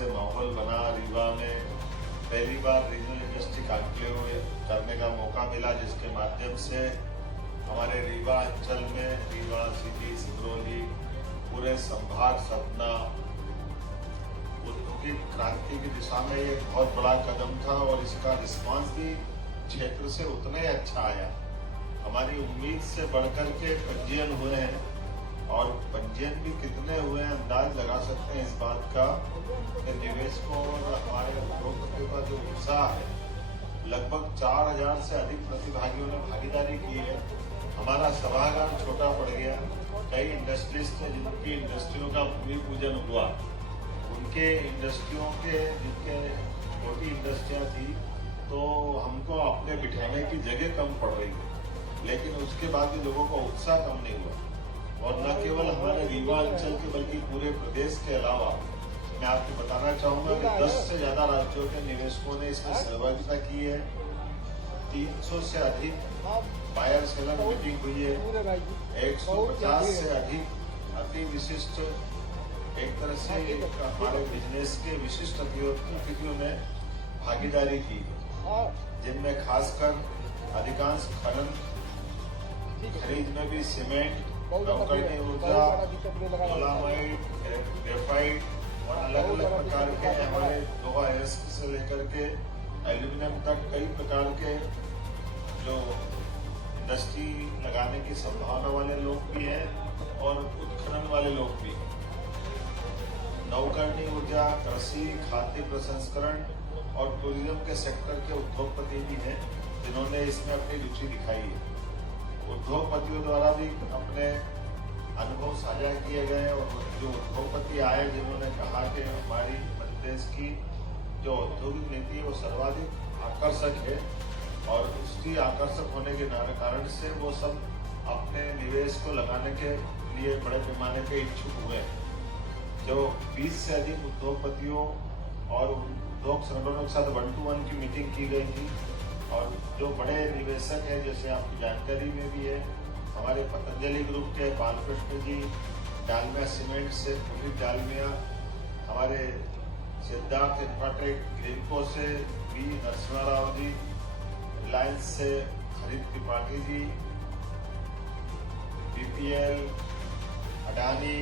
से माहौल बना। रीवा में पहली बार रीजनल इंडस्ट्री कॉन्क्लेव करने का मौका मिला, जिसके माध्यम से हमारे रीवा अंचल में, रीवा सिटी, सिंगरौली, पूरे संभाग, सतना, औद्योगिक क्रांति की दिशा में ये बहुत बड़ा कदम था और इसका रिस्पांस भी क्षेत्र से उतना ही अच्छा आया। हमारी उम्मीद से बढ़कर के पंजीयन हुए हैं और पंजीयन भी कितने हुए हैं अंदाज लगा सकते हैं इस बात का कि निवेशकों और हमारे उद्योगपतियों का जो उत्साह है, लगभग 4000 से अधिक प्रतिभागियों ने भागीदारी की है। हमारा सभागार छोटा पड़ गया। कई इंडस्ट्रिस्ट हैं जिनकी इंडस्ट्रियों का भूमि पूजन हुआ, उनके इंडस्ट्रियों के जिनके छोटी इंडस्ट्रियाँ थी तो हमको अपने बिठाने की जगह कम पड़ रही है, लेकिन उसके बाद भी लोगों का उत्साह कम नहीं हुआ। और न केवल हमारे रीवा अंचल के बल्कि पूरे प्रदेश के अलावा मैं आपको बताना चाहूंगा कि 10 से ज्यादा राज्यों के निवेशकों ने इसमें सहभागिता की है। 300 से अधिक बायर सेलर मीटिंग हुई है। 150 से अधिक अति विशिष्ट, एक तरह से हमारे बिजनेस के विशिष्ट अतिथियों ने भागीदारी की है, जिनमें खासकर अधिकांश खनन खरीद में भी सीमेंट, नवकरणीय ऊर्जा, डोलामाइट, ग्रेफाइट और अलग अलग प्रकार के हमारे लोहा अयस्क से लेकर के एल्यूमिनियम तक कई प्रकार के जो इंडस्ट्री लगाने की संभावना वाले लोग भी हैं और उत्खनन वाले लोग भी हैं। नवकरणीय ऊर्जा, कृषि, खाद्य प्रसंस्करण और टूरिज्म के सेक्टर के उद्योगपति भी हैं जिन्होंने इसमें अपनी रुचि दिखाई है। उद्योगपतियों द्वारा भी अपने अनुभव साझा किए गए और जो उद्योगपति आए जिन्होंने कहा कि हमारी मध्य प्रदेश की जो औद्योगिक नीति है वो सर्वाधिक आकर्षक है और उसकी आकर्षक होने के कारण से वो सब अपने निवेश को लगाने के लिए बड़े पैमाने पे इच्छुक हुए हैं। जो 20 से अधिक उद्योगपतियों और उद्योग संगठनों के साथ 1-to-1 की मीटिंग की गई थी और जो बड़े निवेशक हैं, जैसे आपकी जानकारी में भी है, हमारे पतंजलि ग्रुप के बालकृष्ण जी, डालमिया सीमेंट से पुनीत डालमिया, हमारे सिद्धार्थ इंफ्राटेक ग्रीनको से बी नरसिम्हा राव जी, रिलायंस से हरित त्रिपाठी जी, बीपीएल, अडानी,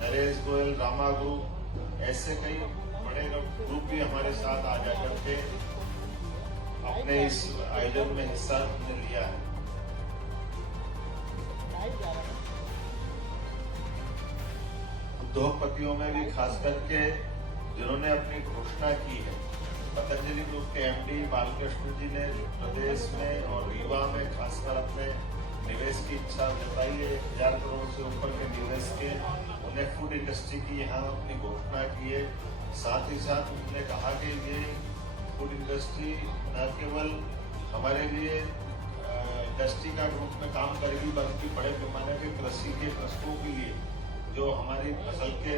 नरेश गोयल, रामा ग्रुप, ऐसे कई बड़े ग्रुप भी हमारे साथ आ जाकर के अपने इस आयोजन में हिस्सा लिया है। उद्योगपतियों में भी खास करके जिन्होंने अपनी घोषणा की है, पतंजलि ग्रुप के एमडी बालकृष्ण जी ने प्रदेश में और रीवा में खासकर अपने निवेश की इच्छा जताई है। 1000 करोड़ से ऊपर के निवेश के उन्हें फूड इंडस्ट्री की यहाँ अपनी घोषणा की है। साथ ही साथ उन्होंने कहा कि ये फूड इंडस्ट्री न केवल हमारे लिए इंडस्ट्री का रूप में काम करेगी बल्कि बड़े पैमाने के कृषि के प्रश्नों के लिए जो हमारी फसल के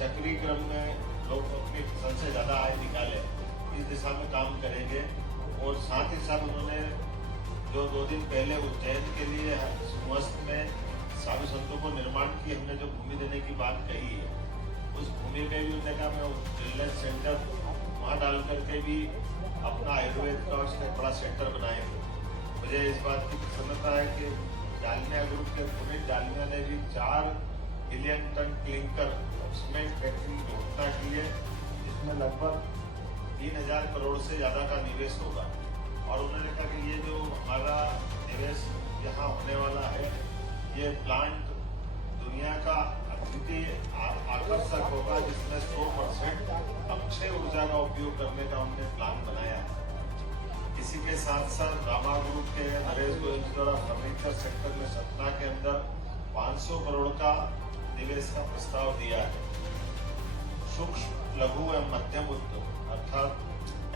चक्रीय क्रम में लोग अपनी फसल से ज़्यादा आय निकाले, इस दिशा में काम करेंगे। और साथ ही साथ उन्होंने जो 2 दिन पहले उज्जैन के लिए सुमस्त में साधु संतों को निर्माण की हमने जो भूमि देने की बात कही है, उस भूमि में भी उन्होंने कहा मैं वेलनेस सेंटर वहाँ डाल करके भी अपना आयुर्वेद का उसका बड़ा सेंटर बनाएंगे। मुझे इस बात की प्रसन्नता है कि डालमिया ग्रुप के पुनीत डालमिया ने भी 4 million ton clinker cement factory की घोषणा की है, जिसमें लगभग 3000 करोड़ से ज़्यादा का निवेश होगा। और उन्होंने कहा कि ये जो हमारा निवेश यहाँ होने वाला है, ये प्लांट दुनिया का अद्वितीय आकर्षक होगा, जिसमें 100% अक्षय ऊर्जा का उपयोग करने का उन्होंने प्लान बनाया है। इसी के साथ साथ रामा ग्रुप के नरेश गोयल द्वारा फर्नीचर सेक्टर में सतना के अंदर 500 करोड़ का निवेश का प्रस्ताव दिया है। सूक्ष्म, लघु एवं मध्यम उद्योग अर्थात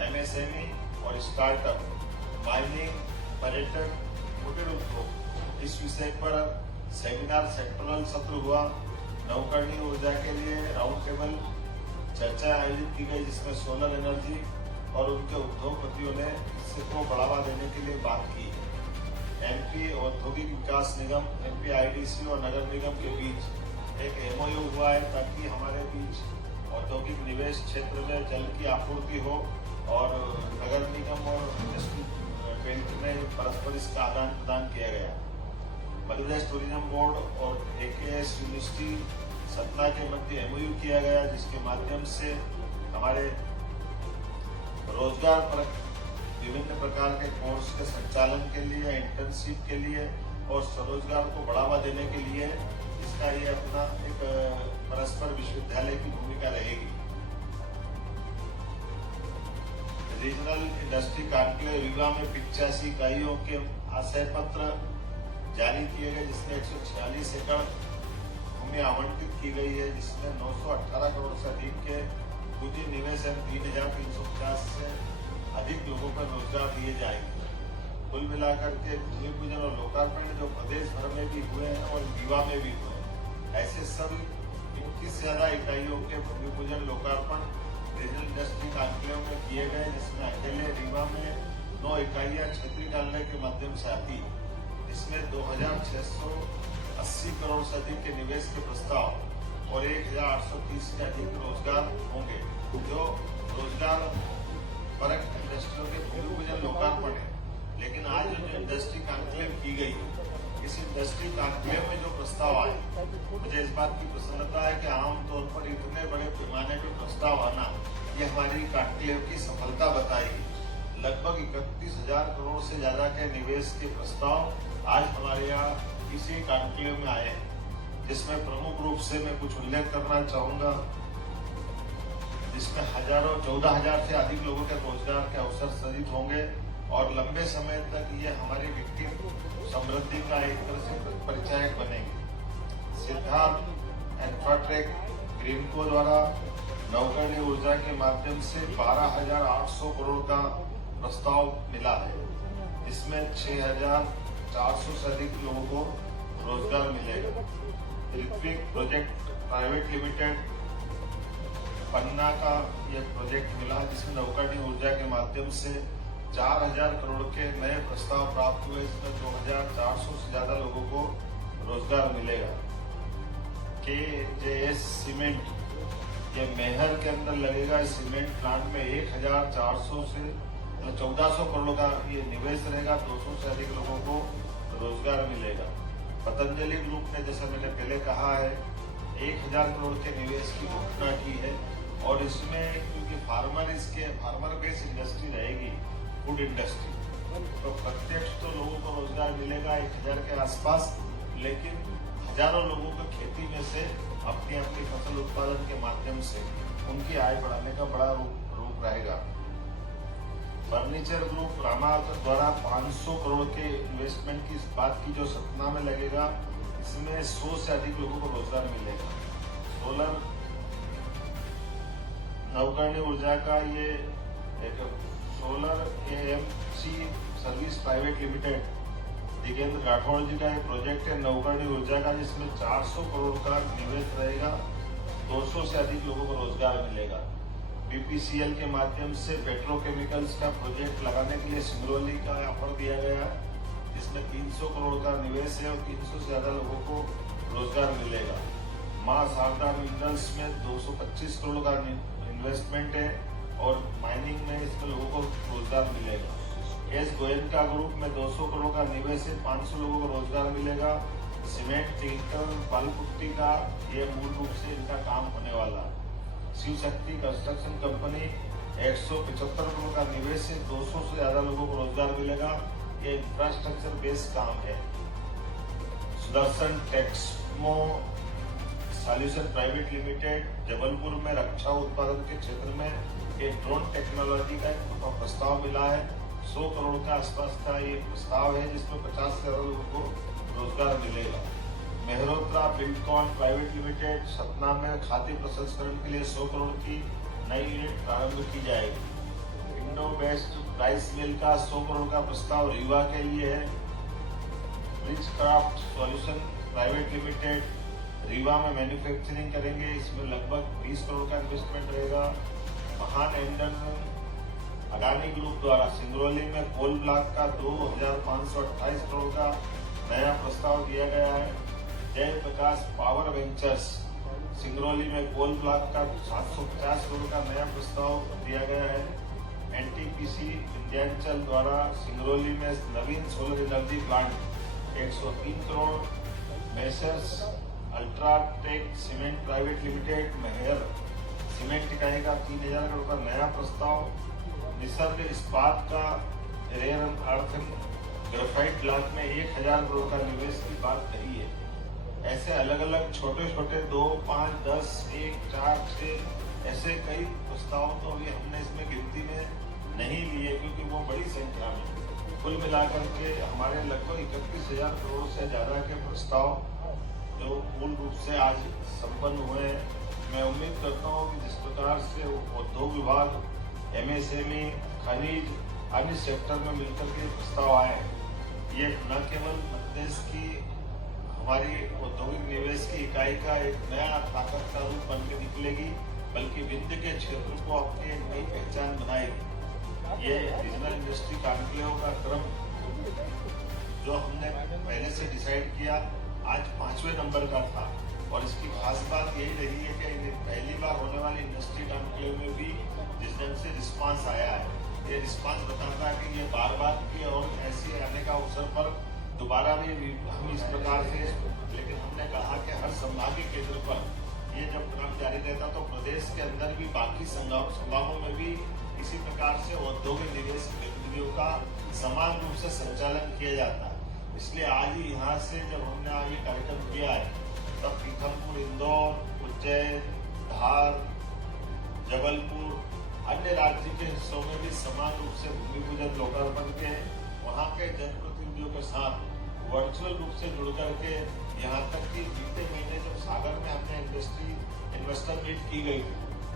एमएसएमई और स्टार्टअप, माइनिंग, पर्यटन, कुटीर उद्योग, इस विषय पर सेमिनार सेक्टरल सत्र हुआ। नवकरणीय ऊर्जा के लिए राउंड टेबल चर्चा आयोजित की गई, जिसमें सोलर एनर्जी और उनके उद्योगपतियों ने इसको बढ़ावा देने के लिए बात की है। एमपी औद्योगिक विकास निगम, एमपी आईडीसी और नगर निगम के बीच एक एमओयू हुआ है ताकि हमारे बीच औद्योगिक निवेश क्षेत्र में जल की आपूर्ति हो और नगर निगम और पेंट में परस्पर इसका आदान प्रदान किया गया। मध्य प्रदेश टूरिज्म बोर्ड और AKS यूनिवर्सिटी सतना के मध्य MOU किया गया, जिसके माध्यम से हमारे रोजगार पर विभिन्न प्रकार के कोर्स के संचालन के लिए, इंटर्नशिप के लिए और स्वरोजगार को बढ़ावा देने के लिए इसका ये अपना एक परस्पर विश्वविद्यालय की भूमिका रहेगी। रीजनल इंडस्ट्री कॉन्क्लेव रीवा में 85 इकाइयों के आशय पत्र जारी किए गए, जिसमें 146 एकड़ भूमि आवंटित की गई है, जिसमें 918 करोड़ से अधिक के पूंजी निवेश एवं 3,350 से अधिक लोगों को रोजगार दिए जाएंगे। कुल मिलाकर के भूमि पूजन और लोकार्पण जो प्रदेश भर में भी हुए हैं और रीवा में भी हुए हैं, ऐसे सभी 21 से ज्यादा इकाइयों के भूमि पूजन लोकार्पण रीजनल इंडस्ट्री कॉन्क्लेव में किए गए, जिसमें अकेले रीवा में 9 इकाइयां क्षेत्रीय कार्यालय के माध्यम से आती है। इसमें 2,680 करोड़ से अधिक के निवेश के प्रस्ताव और 1,830 से अधिक रोजगार होंगे, जो रोजगार परक इंडस्ट्रियों के भूमि पूजन लोकार्पण है। लेकिन आज जो इंडस्ट्री कॉन्क्लेव की गई, इस इंडस्ट्री कॉन्क्लेव में जो प्रस्ताव आए, मुझे इस बात की प्रसन्नता है कि आमतौर पर इतने बड़े पैमाने पे प्रस्ताव आना ये हमारी कॉन्क्लेव की सफलता बताई। लगभग 31,000 करोड़ से ज्यादा के निवेश के प्रस्ताव आज हमारे यहाँ इसी कॉन्क्लेव में आए हैं, जिसमें प्रमुख रूप से मैं कुछ उल्लेख करना चाहूंगा, जिसमें 14,000 से अधिक लोगों के रोजगार के अवसर सृजित होंगे और लंबे समय तक ये हमारी व्यक्तिगत समृद्धि का एक तरह से परिचायक बनेंगे। सिद्धार्थ इंफ्राटेक ग्रीनको द्वारा नवकरणीय ऊर्जा के माध्यम से 12,800 करोड़ का प्रस्ताव मिला है, इसमें 6,400 से अधिक लोगों को रोजगार मिलेगा। ऋत्विक प्रोजेक्ट प्राइवेट लिमिटेड पन्ना का यह प्रोजेक्ट मिला, जिसमें नवकरणीय ऊर्जा के माध्यम से 4,000 करोड़ के नए प्रस्ताव प्राप्त हुए, इसमें 2,400 से ज्यादा लोगों को रोजगार मिलेगा। KJS सीमेंट ये मेहर के अंदर लगेगा, इस सीमेंट प्लांट में 1,400 से 1,400 करोड़ का ये निवेश रहेगा, 200 से अधिक लोगों को रोजगार मिलेगा। पतंजलि ग्रुप ने, जैसा मैंने पहले कहा है, 1,000 करोड़ के निवेश की घोषणा की है और इसमें क्योंकि फार्मर बेस्ड इंडस्ट्री रहेगी, फूड इंडस्ट्री, तो प्रत्यक्ष तो लोगों को रोजगार मिलेगा 1,000 के आसपास, लेकिन हजारों लोगों को खेती में से अपनी फसल उत्पादन के माध्यम से उनकी आय बढ़ाने का बड़ा रूप रहेगा। फर्नीचर ग्रुप रामा द्वारा 500 करोड़ के इन्वेस्टमेंट की बात की, जो सतना में लगेगा, इसमें 100 से अधिक लोगों को रोजगार मिलेगा। सोलर नवकरणीय ऊर्जा का ये एक solar AMC service private limited Digendra Rathore ji का एक प्रोजेक्ट है नवकरणीय ऊर्जा का, जिसमें 400 करोड़ का निवेश रहेगा, 200 से अधिक लोगों को रोजगार मिलेगा। BPCL के माध्यम से पेट्रोकेमिकल्स का प्रोजेक्ट लगाने के लिए सिंगरौली का ऑफर दिया गया है, जिसमें 300 करोड़ का निवेश है और 300 से ज्यादा लोगों को रोजगार मिलेगा। मां शारदा मिनरल्स में 225 करोड़ का इन्वेस्टमेंट है और माइनिंग में इसमें लोगों को रोजगार मिलेगा। एस गोयनका ग्रुप में 200 करोड़ का निवेश है, 500 लोगों को रोजगार मिलेगा। सीमेंट, क्लिंकर, बालू पुट्टी का ये मूल रूप से इनका काम होने वाला है। शिव शक्ति कंस्ट्रक्शन कंपनी 175 करोड़ का निवेश है, 200 से ज्यादा लोगों को रोजगार मिलेगा। ये इंफ्रास्ट्रक्चर बेस्ड काम है। Sudarshan Texmo solution private limited Jabalpur में रक्षा उत्पादन के क्षेत्र में एक ड्रोन टेक्नोलॉजी का प्रस्ताव मिला है, 100 करोड़ के आसपास का ये प्रस्ताव है, जिसमें 50 से ज्यादा लोगों को रोजगार मिलेगा। Mehrotra Buildcon private limited Satna में खाद्य प्रसंस्करण के लिए 100 करोड़ की नई यूनिट प्रारंभ की जाएगी। इंडो बेस्ट राइस मिल का 100 करोड़ का प्रस्ताव रीवा के लिए है। Rich craft solution private limited Rewa में मैन्युफैक्चरिंग करेंगे, इसमें लगभग 20 करोड़ का इन्वेस्टमेंट रहेगा। महान एंडर अडानी ग्रुप द्वारा सिंगरौली में कोल ब्लॉक का 2,528 करोड़ का नया प्रस्ताव दिया गया है। जय प्रकाश पावर वेंचर्स सिंगरौली में कोल ब्लॉक का 750 करोड़ का नया प्रस्ताव दिया गया है। एनटीपीसी विंध्याचल द्वारा सिंगरौली में नवीन solar energy plant 103 crore, Messrs UltraTech cement private limited Maihar cement इकाई का 3000 करोड़ का नया प्रस्ताव, निसर्ग इस्पात का रेयर अर्थ ग्रेफाइट ब्लॉक में 1000 करोड़ का निवेश की बात कही है। ऐसे अलग अलग छोटे छोटे 2, 5, 10, 1, 4, 6 ऐसे कई प्रस्ताव तो अभी हमने इसमें गिनती में नहीं लिए, क्योंकि वो बड़ी संख्या में कुल मिलाकर के हमारे लगभग 31,000 करोड़ से ज्यादा के प्रस्ताव जो पूर्ण रूप से आज संपन्न हुए हैं। मैं उम्मीद करता हूँ कि जिस प्रकार से उद्योग विभाग, MSME, खनिज, अन्य सेक्टर में मिलकर के प्रस्ताव आए, ये न केवल प्रदेश की हमारी औद्योगिक निवेश की इकाई का एक नया ताकत का रूप बन के निकलेगी, बल्कि विंध्य के क्षेत्र को अपनी एक नई पहचान बनाएगी। ये रीजनल इंडस्ट्री कॉन्क्लेव का क्रम जो हमने पहले से डिसाइड किया आज 5वें नंबर का था, और इसकी खास बात यही रही है कि पहली बार होने वाली इंडस्ट्री कॉन्क्लेव में भी जिस ढंग से रिस्पांस आया है, ये रिस्पांस बताता है कि ये बार बार की और ऐसे आने का अवसर पर दोबारा भी हम इस प्रकार से, लेकिन हमने कहा कि हर संभागीय केंद्र पर ये जब क्रम जारी रहता तो प्रदेश के अंदर भी बाकी संभागों में भी इसी प्रकार से औद्योगिक निवेश गतिविधियों का समान रूप से संचालन किया जाता है। इसलिए आज ही यहाँ से जब हमने आज ये कार्यक्रम किया है, तब पीथमपुर, इंदौर, उज्जैन, धार, जबलपुर, अन्य राज्य के हिस्सों में भी समान रूप से भूमि पूजन लोकार्पण के वहाँ के जनप्रतिनिधियों के साथ वर्चुअल रूप से जुड़ करके, यहाँ तक कि बीते महीने जब सागर में हमने इन्वेस्टर मीट की गई,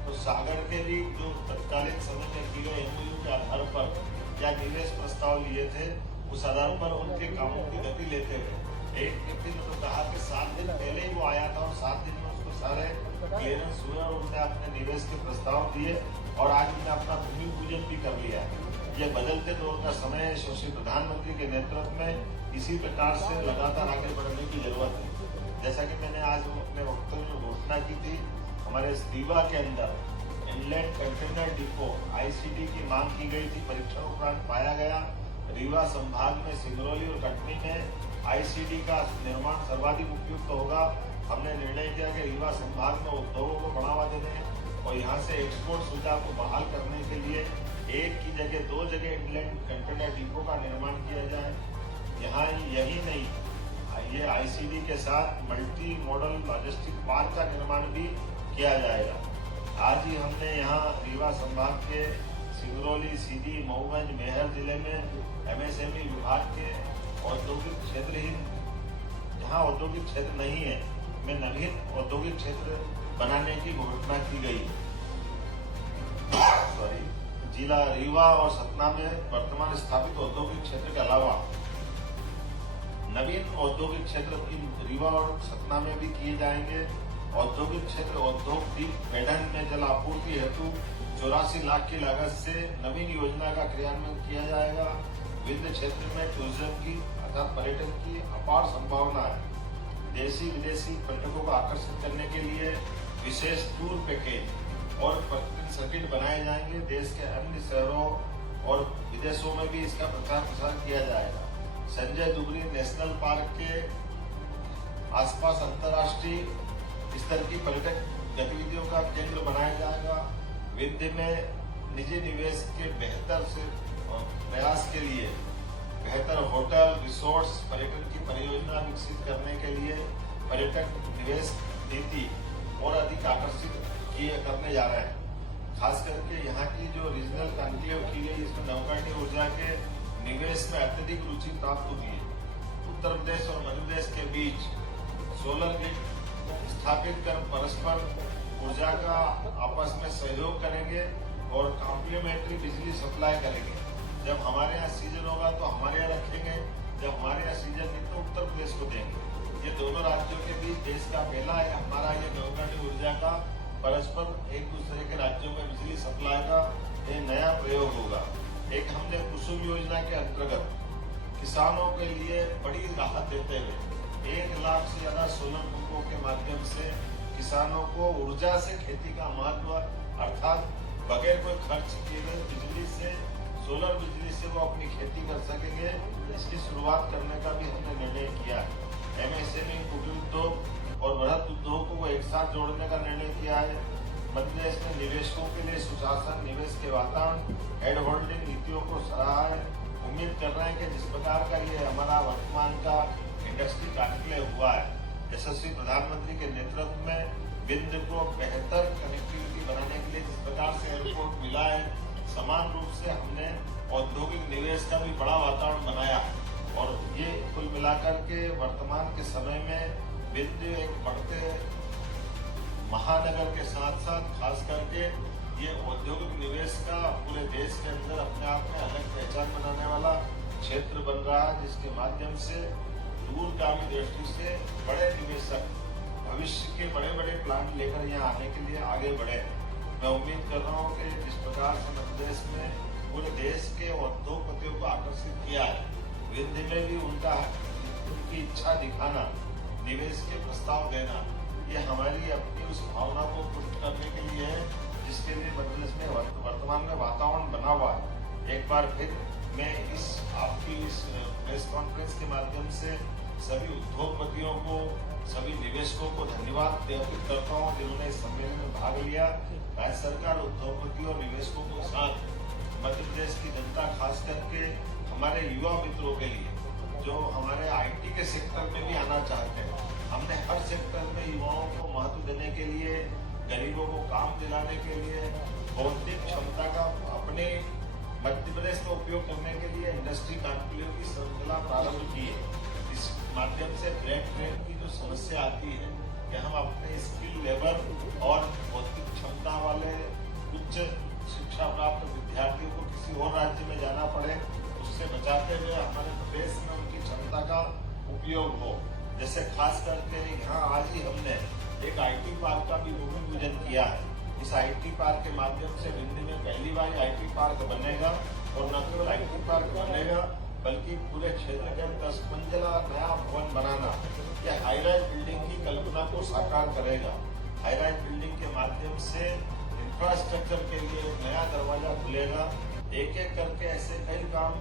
तो सागर के भी जो तत्कालीन समय में की गई MOU के आधार पर या निवेश प्रस्ताव लिए थे, उस आधार पर उनके कामों की गति लेते हुए एक व्यक्ति ने तो कहा कि 7 दिन पहले ही वो आया था और 7 दिन में उसको सारे क्लियरेंस हुए और उन्होंने अपने निवेश के प्रस्ताव दिए और आज उन्होंने अपना भूमि पूजन भी कर लिया है। ये बदलते दौर का समय है। यशस्वी प्रधानमंत्री के नेतृत्व में इसी प्रकार से लगातार आगे बढ़ने की जरूरत है। जैसा कि मैंने आज अपने वक्तव्य में घोषणा की थी, हमारे रीवा के अंदर इनलैंड कंटेनर डिपो ICD की मांग की गई थी, परीक्षण उपरांत पाया गया रीवा संभाग में सिंगरौली और कटनी में ICD का निर्माण सर्वाधिक उपयुक्त होगा। हमने निर्णय किया कि रीवा संभाग में उद्योगों को बढ़ावा देने और यहाँ से एक्सपोर्ट सुविधा को बहाल करने के लिए एक की जगह 2 जगह इनलैंड कंटेनर डिपो का निर्माण किया जाए। यहाँ यही नहीं, ये ICD के साथ मल्टी मॉडल लॉजिस्टिक पार्क का निर्माण भी किया जाएगा। आज ही हमने यहाँ रीवा संभाग के सिंगरौली, सीधी, मऊगंज, मेहर जिले में MSME विभाग के औद्योगिक क्षेत्रहीन, जहाँ औद्योगिक क्षेत्र नहीं है, में नवीन औद्योगिक क्षेत्र बनाने की घोषणा की गई। जिला रीवा और सतना में वर्तमान स्थापित औद्योगिक क्षेत्र के अलावा नवीन औद्योगिक क्षेत्र रीवा और सतना में भी किए जाएंगे। औद्योगिक क्षेत्र उद्योग दीप मेढन में जल आपूर्ति हेतु 84 लाख की लागत से नवीन योजना का क्रियान्वयन किया जाएगा। विंध्य क्षेत्र में टूरिज्म की अर्थात पर्यटन की अपार संभावना है। देशी विदेशी पर्यटकों को आकर्षित करने के लिए विशेष टूर पैकेज और पर्यटन सर्किट बनाए जाएंगे। देश के अन्य शहरों और विदेशों में भी इसका प्रचार प्रसार किया जाएगा। संजय दुबरी नेशनल पार्क के आसपास अंतर्राष्ट्रीय स्तर की पर्यटक गतिविधियों का केंद्र बनाया जाएगा। विंध्य में निजी निवेश के बेहतर से प्रयास के लिए बेहतर होटल, रिसोर्ट्स, पर्यटन की परियोजना विकसित करने के लिए पर्यटक निवेश नीति और अधिक आकर्षित करने जा रहे हैं। खास करके यहाँ की जो रीजनल कॉन्क्लेव की गई, इसमें नवकरणीय ऊर्जा के निवेश में अत्यधिक रुचि प्राप्त हुई है। उत्तर प्रदेश और मध्य प्रदेश के बीच सोलर ग्रिड स्थापित कर परस्पर ऊर्जा का आपस में सहयोग करेंगे और कॉम्प्लीमेंट्री बिजली सप्लाई करेंगे। जब हमारे यहाँ सीजन होगा तो हमारे यहाँ रखेंगे, जब हमारे यहाँ सीजन नहीं तो उत्तर प्रदेश को देंगे। ये दोनों राज्यों के बीच देश का पहला है हमारा ये नवकरणीय ऊर्जा का परस्पर एक दूसरे के राज्यों में बिजली सप्लाई का ये नया प्रयोग होगा। एक हमने कुसुम योजना के अंतर्गत किसानों के लिए बड़ी राहत देते हुए 1 लाख से ज्यादा सोलर पंपों के माध्यम से किसानों को ऊर्जा से खेती का महत्व, अर्थात बगैर कोई खर्च किए गए बिजली से, सोलर बिजली से वो अपनी खेती कर सकेंगे, इसकी शुरुआत करने का भी हमने निर्णय किया है। MSME, कुटीर उद्योग और बृहद उद्योग को एक साथ जोड़ने का निर्णय किया है। मध्य प्रदेश में निवेशकों के लिए सुशासन, निवेश के वातावरण, हेड होल्डिंग नीतियों को सराहा है। उम्मीद कर रहे हैं कि जिस प्रकार का ये हमारा वर्तमान का इंडस्ट्री कॉन्क्लेव हुआ है, यशस्वी प्रधानमंत्री के नेतृत्व में विंध्य को बेहतर कनेक्टिविटी बनाने के लिए जिस प्रकार से एयरपोर्ट मिला है, समान रूप से हमने औद्योगिक निवेश का भी बड़ा वातावरण बनाया है। और ये कुल मिलाकर के वर्तमान के समय में विंध्य एक बढ़ते महानगर के साथ साथ खास करके ये औद्योगिक निवेश का पूरे देश के अंदर अपने आप में अलग पहचान बनाने वाला क्षेत्र बन रहा है, जिसके माध्यम से दूरगामी दृष्टि से बड़े निवेशक भविष्य के बड़े बड़े प्लांट लेकर यहाँ आने के लिए आगे बढ़े। मैं उम्मीद कर रहा हूँ कि जिस प्रकार से मध्य प्रदेश में पूरे देश के उद्योगपतियों को आकर्षित किया है, विंध्य में भी उनकी इच्छा दिखाना, निवेश के प्रस्ताव देना, ये हमारी अपनी उस भावना को पुष्ट करने के लिए है, जिसके लिए मध्य प्रदेश में वर्तमान में वातावरण बना हुआ है। एक बार फिर मैं आपकी इस प्रेस कॉन्फ्रेंस के माध्यम से सभी उद्योगपतियों को, सभी निवेशकों को धन्यवाद ज्ञापित करता हूँ जिन्होंने इस सम्मेलन में भाग लिया। राज्य सरकार उद्योगपतियों और निवेशकों के साथ मध्य प्रदेश की जनता, खास करके हमारे युवा मित्रों के लिए जो हमारे IT के सेक्टर में भी आना चाहते हैं, हमने हर सेक्टर में युवाओं को महत्व देने के लिए, गरीबों को काम दिलाने के लिए, बौद्धिक क्षमता का अपने मध्य प्रदेश का उपयोग करने के लिए इंडस्ट्री कॉन्क्लेव की श्रृंखला प्रारंभ की है। इस माध्यम से ब्लैक ट्रेन की जो समस्या आती है कि हम अपने स्किल लेबर और बौद्धिक क्षमता वाले उच्च शिक्षा प्राप्त विद्यार्थियों को किसी और राज्य में जाना पड़े, उससे बचाते हुए हमारे प्रदेश में उनकी क्षमता का उपयोग हो। जैसे खास करके यहाँ आज ही हमने एक IT पार्क का भी भूमि पूजन किया है। इस IT पार्क के माध्यम से विंध्य में पहली बार IT पार्क बनेगा और न केवल IT पार्क बनेगा बल्कि पूरे क्षेत्र के 10 मंजिला नया भवन बनाना, यह हाई राइज बिल्डिंग की कल्पना को साकार करेगा। हाई राइज बिल्डिंग के माध्यम से इंफ्रास्ट्रक्चर के लिए एक नया दरवाजा खुलेगा। एक एक करके ऐसे कई काम